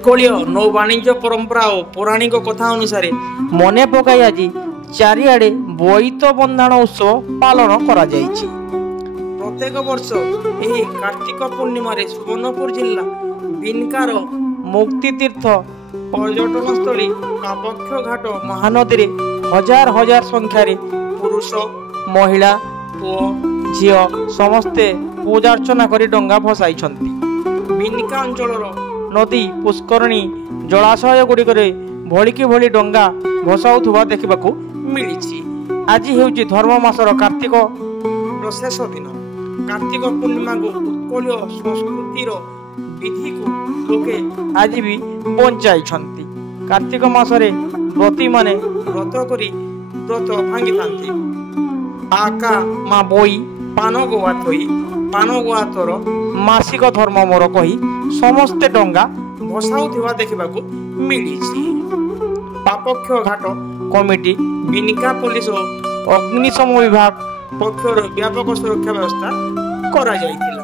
ଉତ୍କଳୀୟ ନୌବାଣିଜ୍ୟ ପରମ୍ପରା ଓ ପୌରାଣିକ କଥା ଅନୁସାରେ ମନେ ପକାଇ ଆଜି ଚାରିଆଡ଼େ ବୋଇତ ବନ୍ଦାଣ ଉତ୍ସବ ପାଳନ କରାଯାଇଛି। ପ୍ରତ୍ୟେକ ବର୍ଷ ଏହି କାର୍ତ୍ତିକ ପୂର୍ଣ୍ଣିମାରେ ସୁବର୍ଣ୍ଣପୁର ଜିଲ୍ଲା ବିନକାର ମୁକ୍ତିତୀର୍ଥ ପର୍ଯ୍ୟଟନସ୍ଥଳୀ କାପକ୍ଷ ଘାଟ ମହାନଦୀରେ ହଜାର ହଜାର ସଂଖ୍ୟାରେ ପୁରୁଷ ମହିଳା ପୁଅ ଝିଅ ସମସ୍ତେ ପୂଜାର୍ଚ୍ଚନା କରି ଡଙ୍ଗା ଭସାଇଛନ୍ତି। ବିନିକା ଅଞ୍ଚଳର ନଦୀ ପୁଷ୍କରଣୀ ଜଳାଶୟ ଗୁଡ଼ିକରେ ଭଳିକି ଭଳି ଡଙ୍ଗା ଭସାଉଥିବା ଦେଖିବାକୁ ମିଳିଛି। ଆଜି ହେଉଛି ଧର୍ମ ମାସର କାର୍ତ୍ତିକ ଶେଷ ଦିନ। କାର୍ତ୍ତିକ ପୂର୍ଣ୍ଣିମାକୁ ଉତ୍କଳୀୟ ସଂସ୍କୃତିର ବିଧିକୁ ଲୋକେ ଆଜି ବି ବଞ୍ଚାଇଛନ୍ତି। କାର୍ତ୍ତିକ ମାସରେ ବ୍ରତୀମାନେ ବ୍ରତ କରି ବ୍ରତ ଭାଙ୍ଗିଥାନ୍ତି। ଆକା ମା ବୋଇ ପାନ ଗୋଆ ଥୋଇ ପାନ ଗୋଆ ତୋର ମାସିକ ଧର୍ମ ମୋର କହି ସମସ୍ତେ ଡଙ୍ଗା ଭସାଉଥିବା ଦେଖିବାକୁ ମିଳିଛି। ପାପକ୍ଷ ଘାଟ କମିଟି ବିନିକା ପୋଲିସ ଓ ଅଗ୍ନିଶମ ବିଭାଗ ପକ୍ଷରୁ ବ୍ୟାପକ ସୁରକ୍ଷା ବ୍ୟବସ୍ଥା କରାଯାଇଥିଲା।